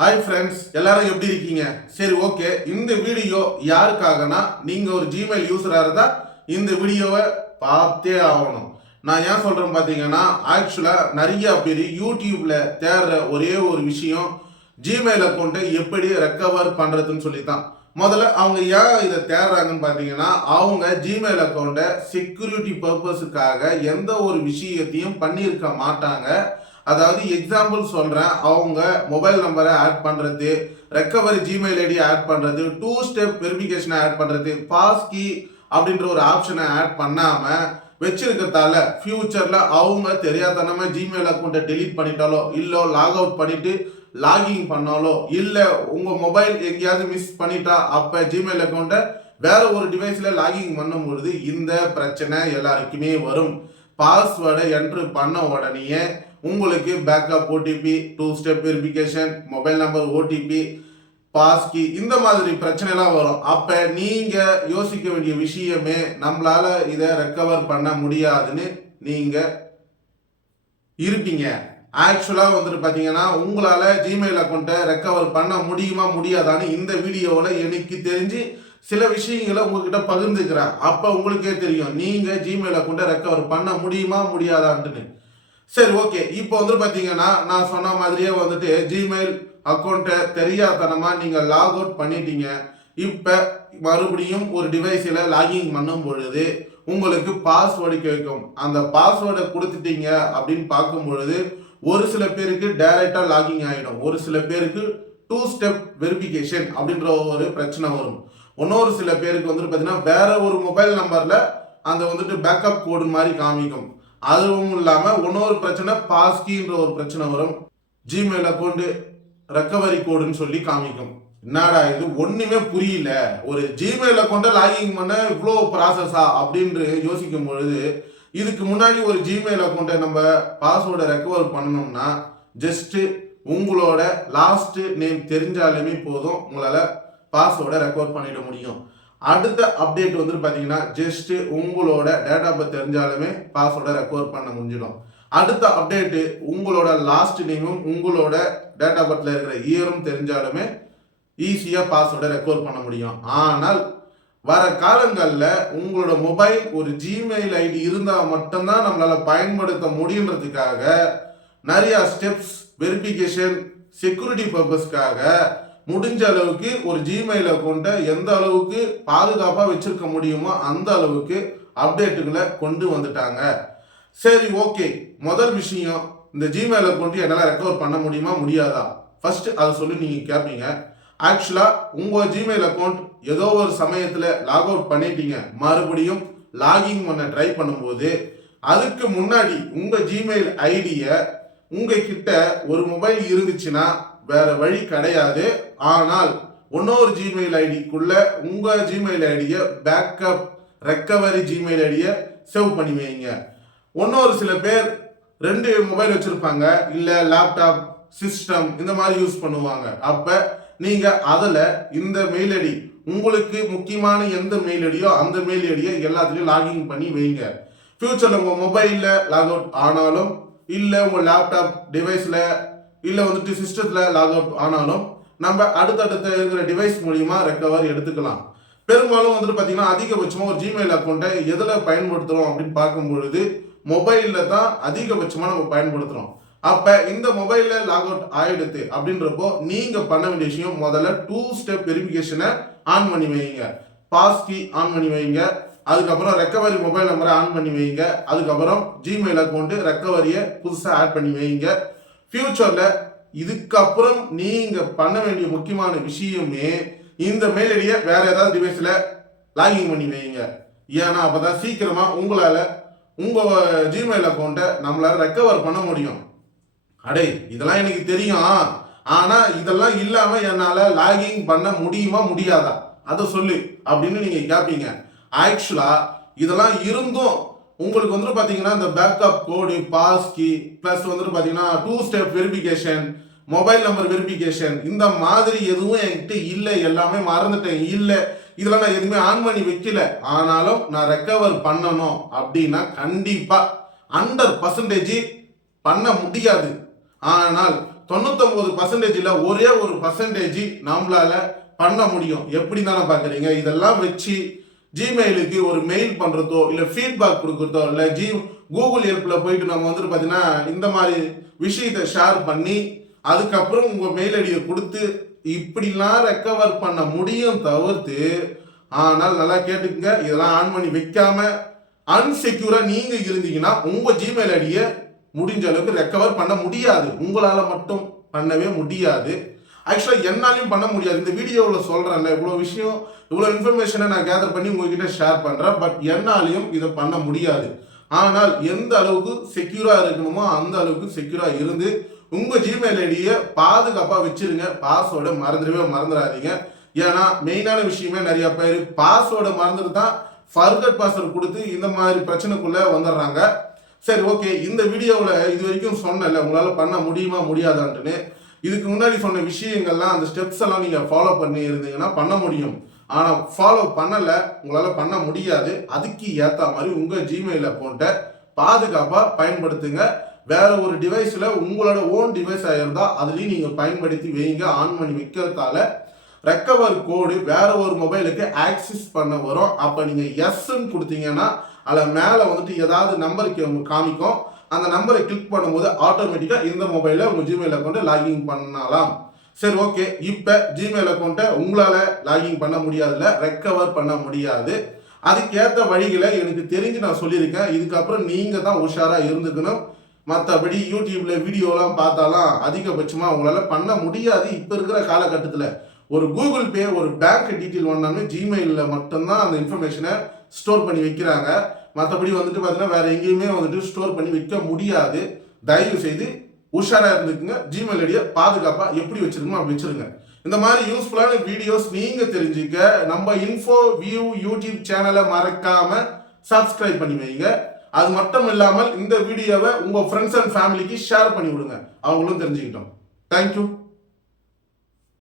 Hi friends, எல்லாரும் எப்படி இருக்கீங்க? சரி, ஓகே. இந்த வீடியோ யாருக்காகனா, நீங்க ஒரு ஜிமெயில் யூஸரா இருந்தா இந்த வீடியோவை பார்த்தே ஆகணும். நான் ஏன் சொல்றேன் பார்த்தீங்கன்னா, ஆக்சுவலா நிறைய பேர் யூடியூப்ல தேடுற ஒரே ஒரு விஷயம் ஜிமெயில் அக்கௌண்ட்டை எப்படி ரெக்கவர் பண்றதுன்னு சொல்லி தான். முதல்ல அவங்க ஏன் இதை தேடுறாங்கன்னு பார்த்தீங்கன்னா, அவங்க ஜிமெயில் அக்கௌண்ட்டை செக்யூரிட்டி பர்பஸுக்காக எந்த ஒரு விஷயத்தையும் பண்ணியிருக்க மாட்டாங்க. அதாவது எக்ஸாம்பிள் சொல்றேன், அவங்க மொபைல் நம்பரை ஆட் பண்றது, ரெக்கவரி ஜிமெயில் ஐடி ஆட் பண்றது, 2 ஸ்டெப் வெரிஃபிகேஷனை ஆட் பண்றது, பாஸ் கீ அப்படின்ற ஒரு ஆப்ஷனை ஆட் பண்ணாம வச்சிருக்கிறதால ஃபியூச்சர்ல அவங்க தெரியாதனமா ஜிமெயில் அக்கௌண்ட்டை டெலீட் பண்ணிட்டாலோ, இல்ல லாக் அவுட் பண்ணிட்டு லாகிங் பண்ணாலோ, இல்ல உங்க மொபைல் எங்கேயாவது மிஸ் பண்ணிட்டா அப்ப ஜிமெயில் அக்கௌண்ட்டை வேற ஒரு டிவைஸ்ல லாகிங் பண்ணும் பொழுது இந்த பிரச்சனை எல்லாருக்குமே வரும். பாஸ்வேர்டை என்ட்ரு பண்ண உடனே உங்களுக்கு backup OTP, 2 step verification, mobile number OTP, Bhaski இந்த மாதிரி பிரச்சனைலாம் வரும். அப்ப நீங்க யோசிக்க வேண்டிய விஷயமே, நம்மளால இதை ரெக்கவர் பண்ண முடியாதுன்னு நீங்க இருப்பீங்க. ஆக்சுவலா வந்துட்டு பாத்தீங்கன்னா, உங்களால ஜிமெயில் அக்கௌண்ட்டை ரெக்கவர் பண்ண முடியுமா முடியாதான்னு இந்த வீடியோவில் எனக்கு தெரிஞ்சு சில விஷயங்களை உங்ககிட்ட பகிர்ந்துக்கிறேன். அப்ப உங்களுக்கே தெரியும் நீங்க ஜிமெயில் அக்கௌண்ட்டை ரெக்கவர் பண்ண முடியுமா முடியாதான்ட்டுன்னு. சரி, ஓகே. இப்போ வந்துட்டு பார்த்தீங்கன்னா, நான் சொன்ன மாதிரியே வந்துட்டு ஜிமெயில் அக்கௌண்ட்டை தெரியாதனமா நீங்கள் லாக் அவுட் பண்ணிட்டீங்க. இப்போ மறுபடியும் ஒரு டிவைஸில் லாகிங் பண்ணும் பொழுது உங்களுக்கு பாஸ்வேர்டு கேட்கும். அந்த பாஸ்வேர்டை கொடுத்துட்டீங்க அப்படின்னு பார்க்கும் பொழுது ஒரு சில பேருக்கு டைரக்டாக லாகிங் ஆகிடும், ஒரு சில பேருக்கு 2 ஸ்டெப் வெரிஃபிகேஷன் அப்படின்ற ஒரு பிரச்சனை வரும். இன்னொரு சில பேருக்கு வந்துட்டு பார்த்தீங்கன்னா வேற ஒரு மொபைல் நம்பரில் அந்த வந்துட்டு பேக்கப் கோடு மாதிரி காமிக்கும். அதுவும் இல்லாம இன்னொரு பிரச்சனை பாஸ்கின்ற ஒரு பிரச்சனை வரும். ஜிமெயில் அக்கௌண்ட் ரெக்கவரி கோடுன்னு சொல்லி காமிக்கும். என்னடா இது, ஒண்ணுமே புரியல, ஒரு ஜிமெயில் அக்கௌண்ட்டை லாகிங் பண்ண இவ்வளோ ப்ராசஸா அப்படின்னு யோசிக்கும் பொழுது, இதுக்கு முன்னாடி ஒரு ஜிமெயில் அக்கௌண்ட்டை நம்ம பாஸ்வேர்டை ரெக்கவர் பண்ணணும்னா ஜஸ்ட் உங்களோட லாஸ்ட் நேம் தெரிஞ்சாலுமே போதும், உங்களால பாஸ்வேர்டை ரெக்கவர் பண்ணிட முடியும். அடுத்த அப்டேட் வந்து பார்த்தீங்கன்னா ஜஸ்ட் உங்களோட டேட்டா பர்த் தெரிஞ்சாலுமே பாஸ்வேர்டை ரெக்கவர் பண்ண முடிஞ்சிடும். அடுத்த அப்டேட்டு உங்களோட லாஸ்ட் நேமும் உங்களோட டேட்டா பர்த்ல இருக்கிற இயரும் தெரிஞ்சாலுமே ஈஸியாக பாஸ்வேர்டை ரெக்கவர் பண்ண முடியும். ஆனால் வர காலங்களில் உங்களோட மொபைல் ஒரு ஜிமெயில் ஐடி இருந்தால் மட்டும்தான் நம்மளால பயன்படுத்த முடியுன்றதுக்காக நிறைய ஸ்டெப்ஸ் வெரிஃபிகேஷன் செக்யூரிட்டி பர்பஸ்க்காக முடிஞ்ச அளவுக்கு ஒரு ஜிமெயில் அக்கௌண்ட்டை எந்த அளவுக்கு பாதுகாப்பாக வச்சிருக்க முடியுமோ அந்த அளவுக்கு அப்டேட்டுகளை கொண்டு வந்துட்டாங்க. சரி, ஓகே. முதல் விஷயம், இந்த ஜிமெயில் அக்கௌண்ட்டை என்னால் ரெக்கவர் பண்ண முடியுமா முடியாதா, ஃபர்ஸ்ட் அதை சொல்லி நீங்கள் கேட்பீங்க. ஆக்சுவலாக உங்கள் ஜிமெயில் அக்கௌண்ட் ஏதோ ஒரு சமயத்தில் லாக் அவுட் பண்ணிட்டீங்க, மறுபடியும் லாகிங் பண்ண ட்ரை பண்ணும்போது அதுக்கு முன்னாடி உங்கள் ஜிமெயில் ஐடியை உங்ககிட்ட ஒரு மொபைல் இருந்துச்சுன்னா வேற வழி கிடையாது. ஆனால் இன்னொரு ஜிமெயில் ஐடிக்குள்ள உங்க ஜிமெயில் ஐடியை பேக்கப் ரெக்கவரி ஜிமெயில் ஐடியை சேவ் பண்ணி வைங்க. இன்னொரு சில பேர் 2 மொபைல் வச்சிருப்பாங்க, இல்ல லேப்டாப் சிஸ்டம் இந்த மாதிரி யூஸ் பண்ணுவாங்க. அப்ப நீங்க அதுல இந்த மெயில் ஐடி உங்களுக்கு முக்கியமான எந்த மெயில் ஐடியோ அந்த மெயில் ஐடியை எல்லாத்துலயும் லாகிங் பண்ணி வைங்க. ஃபியூச்சர்ல உங்க மொபைல்ல லாக் அவுட் ஆனாலும், இல்ல உங்க லேப்டாப் டிவைஸ்ல இல்லை வந்துட்டு சிஸ்டத்தில் லாக் அவுட் ஆனாலும் நம்ம அடுத்தடுத்த இருக்கிற டிவைஸ் மூலியமா ரெக்கவர் எடுத்துக்கலாம். பெரும்பாலும் வந்துட்டு பார்த்தீங்கன்னா அதிகபட்சமாக ஒரு ஜிமெயில் அக்கௌண்ட்டை எதில் பயன்படுத்துகிறோம் அப்படின்னு பார்க்கும் பொழுது மொபைலில் தான் அதிகபட்சமாக நம்ம பயன்படுத்துகிறோம். அப்போ இந்த மொபைலில் லாக் அவுட் ஆகிடுது அப்படின்றப்போ நீங்கள் பண்ண வேண்டிய விஷயம், முதல்ல 2 ஸ்டெப் வெரிஃபிகேஷனை ஆன் பண்ணி வைங்க, பாஸ்கி ஆன் பண்ணி வைங்க, அதுக்கப்புறம் ரெக்கவரி மொபைல் நம்பரை ஆன் பண்ணி வைங்க, அதுக்கப்புறம் ஜிமெயில் அக்கௌண்ட்டு ரெக்கவரியை புதுசாக ஆட் பண்ணி வைங்க. ஃபியூச்சர்ல இதுக்கப்புறம் நீங்க பண்ண வேண்டிய முக்கியமான விஷயமே இந்த மெயில் ஐடியை வேற ஏதாவது டிவைஸ்ல லாகிங் பண்ணி வைங்க. ஏன்னா அப்பதான் சீக்கிரமா உங்களால உங்க ஜிமெயில் அக்கௌண்ட்டை நம்மளால ரெக்கவர் பண்ண முடியும். அடே, இதெல்லாம் எனக்கு தெரியும், ஆனா இதெல்லாம் இல்லாம என்னால லாகிங் பண்ண முடியுமா முடியாதா அதை சொல்லு அப்படின்னு நீங்க கேட்பீங்க. ஆக்சுவலா இதெல்லாம் இருந்தும் உங்களுக்கு வந்துட்டு பார்த்தீங்கன்னா இந்த பேக்கப் கோடு, பாஸ்கி ப்ளஸ் வந்துட்டு பார்த்தீங்கன்னா 2 step verification, mobile number verification இந்த மாதிரி எதுவும் என்கிட்ட இல்லை, எல்லாமே மறந்துட்டேன், இல்லை இதெல்லாம் நான் எதுவுமே ஆன் பண்ணி வைக்கல, ஆனாலும் நான் ரெக்கவர் பண்ணணும் அப்படின்னா கண்டிப்பாக 100% பண்ண முடியாது. ஆனால் 99%ல ஒரே ஒரு பர்சன்டேஜ் நம்மளால பண்ண முடியும். எப்படி தானே பாக்குறீங்க? இதெல்லாம் வச்சு ஜிமெயிலுக்கு ஒரு மெயில் பண்றதோ இல்ல ஃபீட்பேக் கொடுக்கறதோ இல்ல கூகுள் ஹெல்ப்ல போயிட்டு நம்ம வந்துட்டு பாத்தீங்கன்னா இந்த மாதிரி விஷயத்தை ஷேர் பண்ணி அதுக்கப்புறம் உங்க மெயில் ஐடியை கொடுத்து இப்படிலாம் ரெக்கவர் பண்ண முடியும் தவிர்த்து, ஆனால் நல்லா கேட்டுக்கங்க, இதெல்லாம் ஆன் பண்ணி வைக்காம அன்செக்யூரா நீங்க இருந்தீங்கன்னா உங்க ஜிமெயில் ஐடியை முடிஞ்ச அளவுக்கு ரெக்கவர் பண்ண முடியாது. உங்களால மட்டும் பண்ணவே முடியாது. ஆக்சுவலா என்னாலையும் பண்ண முடியாது. இந்த வீடியோவில் சொல்றேன்ல, இவ்வளவு விஷயம் இவ்வளவு இன்ஃபர்மேஷனை நான் கேதர் பண்ணி உங்ககிட்ட ஷேர் பண்றேன். பட் என்னாலையும் இதை பண்ண முடியாது. ஆனால் எந்த அளவுக்கு செக்யூரா இருக்கணுமோ அந்த அளவுக்கு செக்யூரா இருந்து உங்க ஜிமெயில் ஐடியை பாதுகாப்பா வச்சிருங்க. பாஸ்வேர்டை மறந்துடாதீங்க. ஏன்னா மெயினான விஷயமே நிறைய பேர் பாஸ்வேர்டை மறந்துட்டு தான் ஃபர்கட் பாஸ்வேர்டு கொடுத்து இந்த மாதிரி பிரச்சனைக்குள்ள வந்துடுறாங்க. சரி, ஓகே, இந்த வீடியோவில் இது வரைக்கும் சொன்னல உங்களால பண்ண முடியுமா முடியாதான்ட்டுன்னு. இதுக்கு முன்னாடி சொன்ன விஷயங்கள்லாம் அந்த ஸ்டெப்ஸ் எல்லாம் நீங்க ஃபாலோ பண்ணி இருந்தீங்கன்னா பண்ண முடியும். ஆனா ஃபாலோ பண்ணல, உங்களால பண்ண முடியாது. அதுக்கு ஏத்த மாதிரி உங்க ஜிமெயில் அக்கௌண்ட்டை பாதுகாப்பா பயன்படுத்துங்க. வேற ஒரு டிவைஸ்ல உங்களோட ஓன் டிவைஸ் ஆயிருந்தா அதுலயும் நீங்க பயன்படுத்தி வைங்க. ஆன் பண்ணி வைக்கிறதால ரெக்கவர் கோடு வேற ஒரு மொபைலுக்கு ஆக்சஸ் பண்ண வரும். அப்ப நீங்க எஸ்ன்னு கொடுத்தீங்கன்னா அதில் மேலே வந்துட்டு ஏதாவது நம்பருக்கு காமிக்கும். அந்த நம்பரை கிளிக் பண்ணும்போது ஆட்டோமேட்டிக்காக இந்த மொபைலில் உங்கள் ஜிமெயில் அக்கௌண்ட்டை லாகின் பண்ணலாம். சரி, ஓகே, இப்போ ஜிமெயில் அக்கௌண்ட்டை உங்களால் லாகின் பண்ண முடியாதுல்ல, ரெக்கவர் பண்ண முடியாது. அதுக்கேற்ற வழிகளை எனக்கு தெரிஞ்சு நான் சொல்லியிருக்கேன். இதுக்கப்புறம் நீங்கள் தான் உஷாராக இருந்துக்கணும். மற்றபடி யூடியூப்ல வீடியோலாம் பார்த்தாலாம் அதிகபட்சமாக உங்களால் பண்ண முடியாது. இப்போ இருக்கிற காலகட்டத்தில் ஒரு கூகுள் பே, ஒரு பேங்க் டீட்டெயில் வந்தாலுமே ஜிமெயிலில் மட்டும்தான் அந்த இன்ஃபர்மேஷனை ஸ்டோர் பண்ணி வைக்கிறாங்க. மற்றபடி வந்துட்டு பார்த்தீங்கன்னா வேற எங்கேயுமே வந்துட்டு ஸ்டோர் பண்ணி வைக்க முடியாது. தயவு செய்து உஷாரா இருந்துக்குங்க. ஜிமெயில் ஐடியை பாதுகாப்பா எப்படி வச்சிருக்கணும் அப்படி வச்சிருங்க. இந்த மாதிரி யூஸ்ஃபுல்லான வீடியோஸ் நீங்க தெரிஞ்சுக்க நம்ம இன்ஃபோ வியூ யூடியூப் சேனலை மறக்காம சப்ஸ்கிரைப் பண்ணி வைங்க. அது மட்டும் இல்லாமல் இந்த வீடியோவை உங்க ஃப்ரெண்ட்ஸ் அண்ட் ஃபேமிலிக்கு ஷேர் பண்ணி விடுங்க, அவங்களும் தெரிஞ்சுக்கிட்டோம். தேங்க்யூ.